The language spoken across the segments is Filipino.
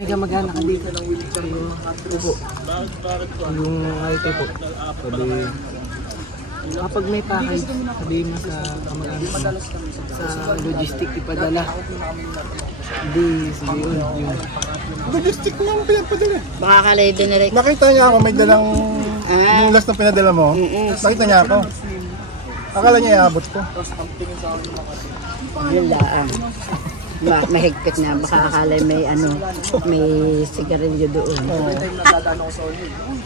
May kamag-anak ka dito ng Upo. Yung IT po. Sabi, kapag may package, sabihin mo sa kamag-anak mo, sa logistic ipadala. Hindi, sige yun. Yung Logistic ko lang pinapadala. Baka kalay dinirect. Nakita niya ako may dalang yung last na pinadala mo. Nakita niya ako. Akala niya iabot ko. Yun lang. Mahigpit na. Baka akala may may sigarilyo doon.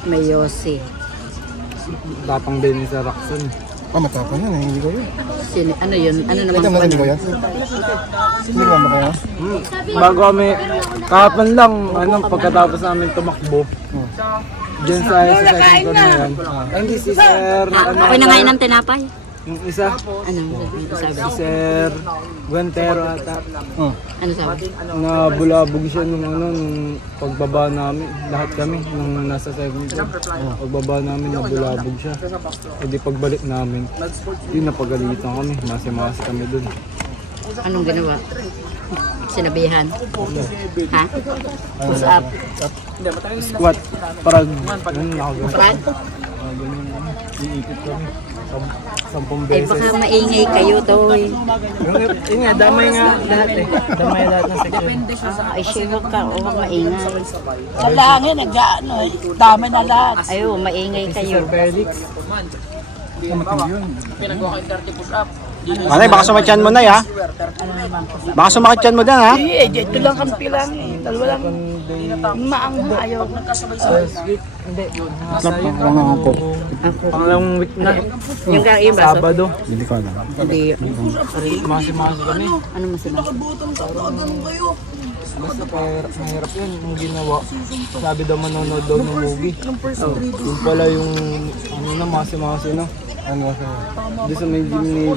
May yosi. tapang din sa Roxanne. Matapang yan, hindi ko yun. Ano yun? Ano naman Ikaw narinig ko yan? Hindi ko ba kayo? Bago kami, kahapon lang, pagkatapos namin tumakbo. Diyan sa second ko na yan. Ay, hindi si Sir. Ako'y nangain ng tinapay. Yung isa, Ano sabi? si Sir Guantero ata. Ano sabi? Nabulabog siya nung pagbaba namin, lahat kami nung nasa 7th. Pagbaba namin nabulabog siya. E di pagbalik namin, yun napagalitan kami, masimas kami dun. Anong ginawa? Sinabihan? Ha? Push up? Squat, parang yun nakagawa. Squat? Iikot kami. 10 Ay beses. baka maingay kayo to eh. Yun nga, damay nga lahat eh. Damay lahat ng section. Ay siya huwag ka, huwag maingay. Sa langit, nag-ano, dami na lahat. Ayo, maingay kayo. Felix. Anay, baka sumakyan mo na ya. Baka sumakyan mo din ha. Dito lang kampi lang eh. Dalawa lang. Maang ayaw. Hindi. Ako. Panglang week na. Yung kang iba, so, Sabado. Hindi ko alam. hindi. Masi-masi kami. Ano masama? Basta mahirap yun yung ginawa. Sabi daw manonood daw ng movie. Yung pala yung masi-masi na. Doon sa may gymnasium.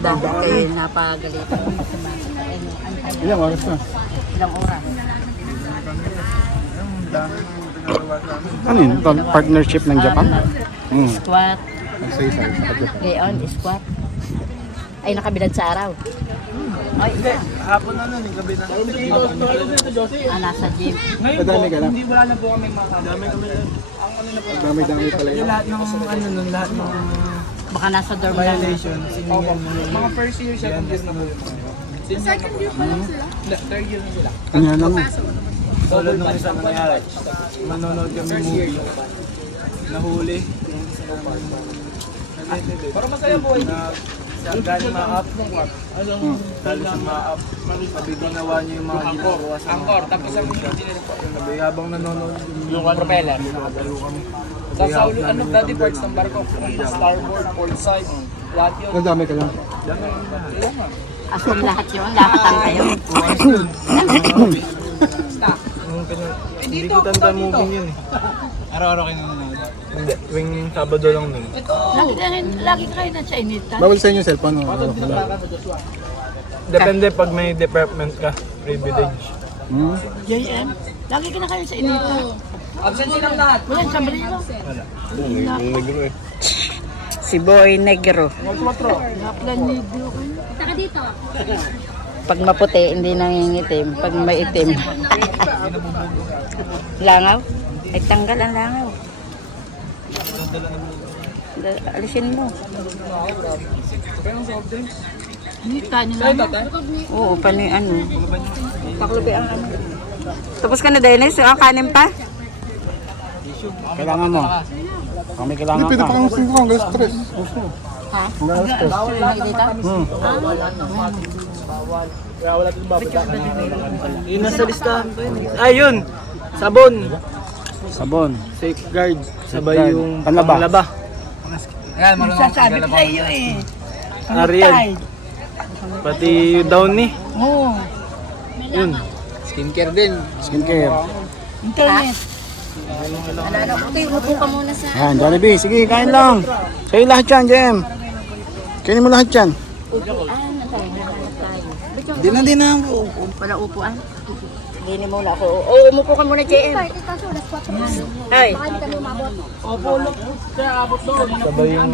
Dahil kayo napagalitan. Ilang oras na? Ilang oras? Ano yun? Partnership ng Japan? Squat. Isa-isa. Gayon, squat. Ay, nakabilad sa araw. Ay, Hapon na nun, gabi na. nasa gym. Madami ka lang. Dami-dami pala yun. Lahat ng lahat ng Baka nasa dorm lang. violation, siningyan mo yun. Mga first year, second year na po. Second year pa lang sila? Third year na sila. Ano yan mo? Solid nung isa nangyari. Manonood kami movie. Nahuli. Parang masaya buhay. Galing ma-up. Galing siya ma-up. Sabi ginawa niya yung mga ginagawa sa Angkor. Tapos ang sabi habang nanonood yung propeller. Nakadalo kami. Sa ulo, dati parts ng barko, starboard, port side, lahat yun. Madami ka lang. Asum lahat yun, lakatan kayo. Hindi ko tanda movie yun eh. Araw-araw kayo nanonood. Hindi, tuwing Sabado lang nun. Lagi kayo na sa initan. Bawal sa inyo yung cellphone. Depende pag may department ka, privilege. JM, lagi ka na kayo sa initan. Absent silang lahat. Wala, sabali lang. Si Boy Negro. Naplan ni Dio kayo. Pag maputi, hindi nangingitim. Pag maitim. Langaw? Ay, tanggal ang langaw. Alisin mo. Initan nyo lang. Oo, ano. Paklubi ang ano. Tapos ka na, Dennis? Ang kanin pa? Kailangan mo. Kung may Hindi, kailangan pwede ka. pa kang singko hanggang stress. Ha? Hanggang stress. Yun nasa listahan ko yun. Ayun! Sabon! Sabon. Safeguard. Sabay yung Panlaba. panglaba. Ayan, Sasabi ko sa iyo eh. Ariel. Pati Downy. Oo. Yun. skincare din. Skincare. Internet. Upo ka muna sa... Ayan, Jollibee. Sige, kain lang. Sa'yo lahat yan, Jem. Kainin mo lahat yan. Upuan na tayo. Nakalap tayo. Di na. Wala upuan. Dini muna ako. Oo, umupo ka muna, JM. Ay. Sabay yung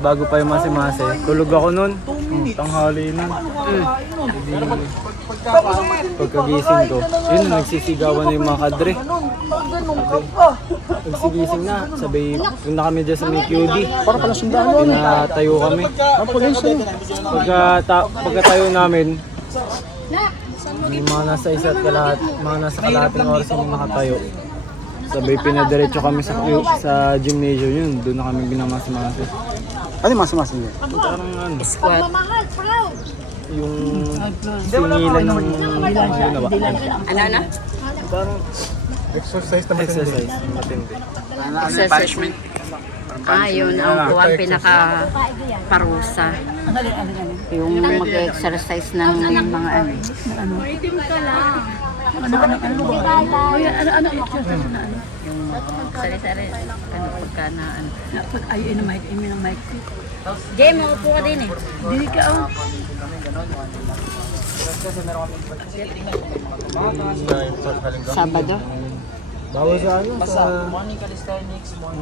bago pa yung masi-masi. Tulog ako nun. Tanghali nun. Pagkagising ko, yun, nagsisigawan na yung mga kadre. Nagsigising na, sabay, punta kami dyan sa may QD. Para pala sundalo. Pinatayo kami. Pagkatayo namin, yung mga nasa isa't kalat, mga nasa kalahating oras yung nakatayo. Sabay pinadiretso kami sa gymnasium yun, doon na kami binamasi-masi. Ano yung mas niya? Parang ano, Squat. yung singilan ng ginawa. Ano? Parang Exercise na matindi. exercise, matindi. Exercise. Yun ang kuwan pinaka-parusa. Yung mag-exercise ng mga ano. Sari-sari. Ano pagka na ano. Ayun ang mic, ayun ang mic. Jay, maupo ka din eh. Dili ka, oh. Sabado. Bawa sa ano, sa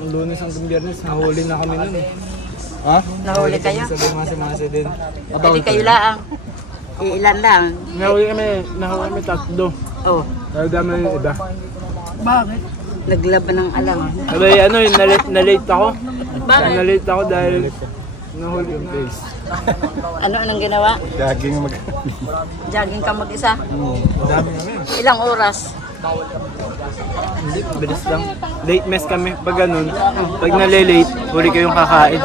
Lunes hanggang Biyernes, nahuli na kami nun eh. Ha? Nahuli kayo? Sa masi-masi din. Hindi kayo laang. Ilan lang. Nahuli kami tatlo. Oh, Dahil dami yung iba. Bakit? naglaban ng alang. Sabay ano yun, na-late ako. Bakit? Na-late ako dahil nahuli yung face. Anong ginawa? Jogging mag... Jogging ka mag-isa? Dami kami. Ilang oras? Hindi, bilis lang. Late mess kami. Pag ganun, pag nalilate, huli kayong kakain.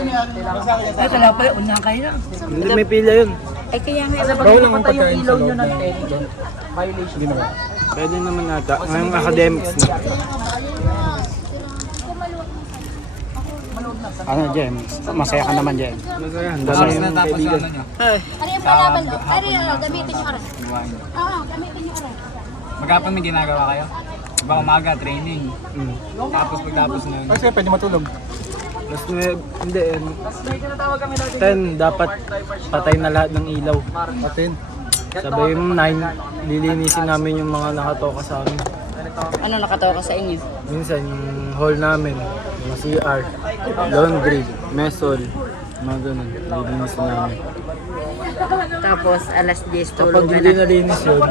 Ay, kala pa yun, una kayo na. Hindi, may pila yun. Ay, kaya nga. Bawal lang ang pagkain sa loob. Hindi na ba? Pwede naman nata. Ngayong academics na. Ano, Jem? Masaya ka naman, Jem. Masaya, ang dami yung kaibigan. Ano yung palaban doon? Pero gamitin yung oras. Oo, gamitin yung oras. Magkapon may ginagawa kayo? Diba umaga, training. Tapos pagtapos na yun. Kasi pwede matulog. Tapos hindi, 10 dapat patay na lahat ng ilaw. Atin. Sabay yung 9, lilinisin namin yung mga nakatoka sa amin. Ano nakatawa ka sa inyo? Minsan yung hall namin, yung CR, laundry, mesol, mga ganun, lilinisin namin. Tapos alas 10 Kapag tulog ka hindi na. nalinis yun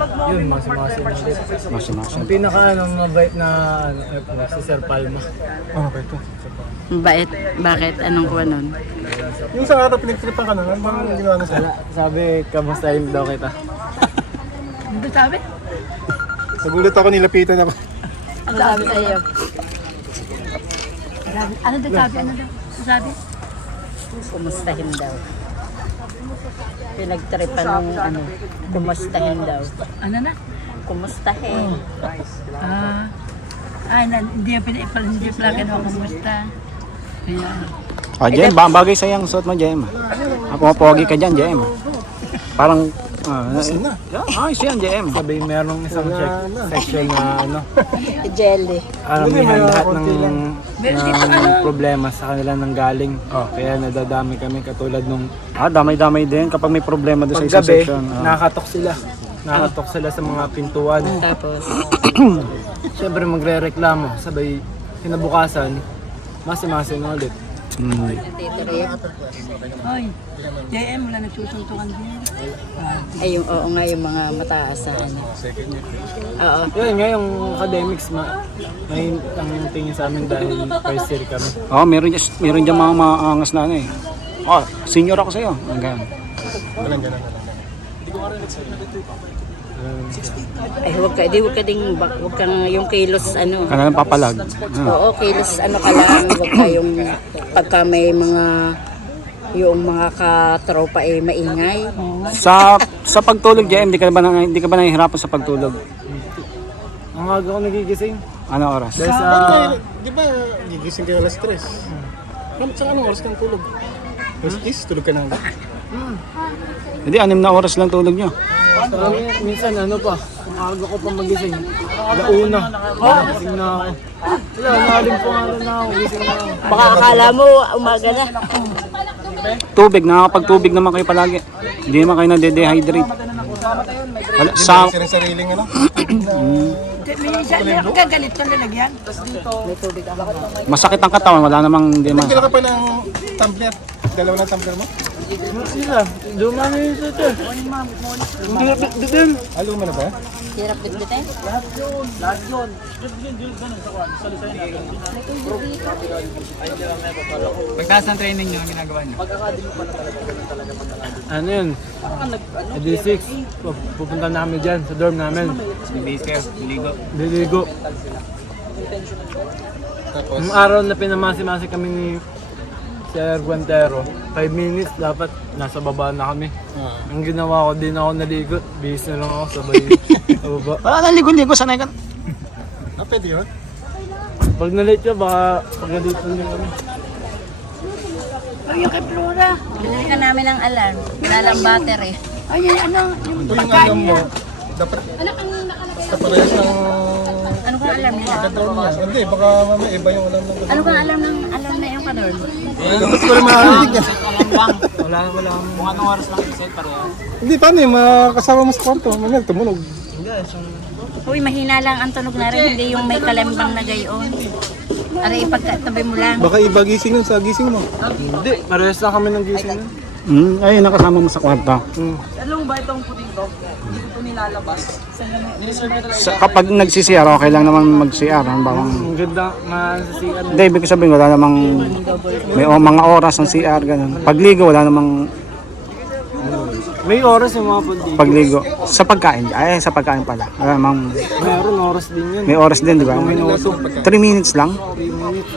masimasin ulit. Masi-masi. Ang pinaka mabait na si Sir Palma. Oh, okay ito. Bait? Bakit? Anong kuha nun? Yung sa araw pinagtripan ka na, ano bang ginawa na sa'yo? Sabi, kamustahin daw kita. Ano sabi? Nagulat ako, nilapitan ako. Ang sabi sa'yo? Ano daw sabi? Ano daw sabi? Kumustahin daw. Pinagtripan ng ano, kumustahin daw. Ano na? Kumustahin. Hindi pala gano'n kumusta. Kaya, Ah, Jem, bagay sa yung suot mo, Jem. Ako pogi ka dyan, Jem. Parang, ayos yan, Jem. Sabi, merong isang section na ano, Jelly. aramihan lahat ng problema sa kanila nang galing. Kaya nadadami kami katulad nung Damay-damay din kapag may problema doon sa isang paggabi, section. nakatok sila. Nakatok sila sa mga pintuan. Tapos, Siyempre magre-reklamo. Sabay, kinabukasan, masi-masi na ulit. Tito Rio. oy, JM, wala nagsusuntukan din. Ay, yung, oo nga, yung mga mataas sa ano. Oo. Yun nga yung academics, may ang tingin sa amin dahil first year kami. Meron dyan mga maangas na ano eh. Senior ako sa'yo. Hanggang. Walang ganun. Ay, huwag kang yung kilos ano. Kaya lang papalag. Oo, kilos ano ka lang, huwag kayong pagka may mga yung mga katropa eh maingay. Sa pagtulog, Jem, hindi ka ba nahihirapan sa pagtulog? Ang aga ko nagigising. Ano oras? Dahil sa... Di ba, gigising ka alas 3? Sa anong oras kang tulog? Alas 10, tulog ka na agad. Hindi, 6 na oras lang tulog nyo. Minsan ano pa, ang aga ko pa magising. Alauna, gising na ako. Wala, nalim po nga na ako, gising na ako. Baka akala mo umaga na. Tubig, nakakapagtubig naman kayo palagi. Hindi naman kayo na-dehydrate. Wala, sa, Sariling ano? Minsan, hindi ako gagalit sa lalagyan. masakit ang katawan, wala namang hindi man. Nagkila ka pa ng tumbler. Dalawa na tumbler mo? Sila, dumami yung sito. Hindi na bitbitin. Alam mo na ba? Hirap bitbitin? Pagtaas ng training nyo, ang ginagawa nyo? Ano yun? D6. Pupunta namin dyan sa dorm namin. Base kayo, ligo. Liligo. Tapos, Nung araw na pinamasi-masi kami ni Sir Guantero, 5 minutes dapat nasa baba na kami. Ang ginawa ko, din ako naligo. Bihis na lang ako sabay sa baba. Wala nang ligo-ligo, sanay ka. pwede yun? Pag na-late ka, baka pagalitan din kami. Ay, yung kay Flora. Binili ka namin ng alarm. Wala lang battery. Ay, ano, yung Ito yung pagkain alam mo, niya. dapat Anak, ang nakalagay. kaparehas ng Ano kang alarm nila? kadron niya. Hindi, baka mamaya iba yung alam ng kadron. Ano kang alarm ng alarm na yung kadorm? Dapat ko rin makakarinig niya. Wala. Kung anong oras lang i-set pareho. Hindi, paano yung makakasama mo sa kwarto? Mamaya tumunog. Uy, mahina lang ang tunog na rin. Hindi yung may kalembang na gayon. Aray, ipagkatabi mo lang. Baka iba gising nun sa gising mo. Hindi, parehas lang kami ng gising nun. Ayun, nakasama mo sa kwarto. Kapag nag-CCR, okay lang naman mag-CR. Ang bawang... Ang ganda, masasiyan. Hindi, ibig sabihin, wala namang... May mga oras ng CR, ganun. Pagligo, wala namang May oras yung mga pundi. pagligo. Sa pagkain, sa pagkain pala. Wala namang... Meron oras din yun. May oras din, di ba? 3 minutes lang?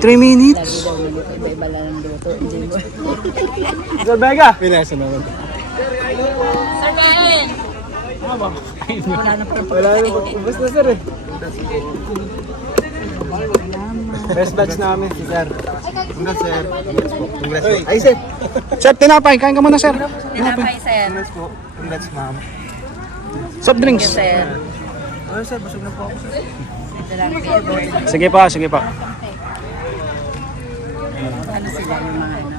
3 minutes? Iba-iba lang ang luto. Hindi mo. Sir Becca! Pinasa naman. Sir Kain! Wala na ubus na sir eh. Best batch namin si sir. Congrats, sir. Congrats. Ay sir! Sir, tinapay. Kain ka muna, sir. Tinapay, sir. Congrats ma'am. Soft drinks. Sir. Ay sir, busog na po ako. Ito lang, favor. Sige pa, sige pa. Ano sila yung mga ano?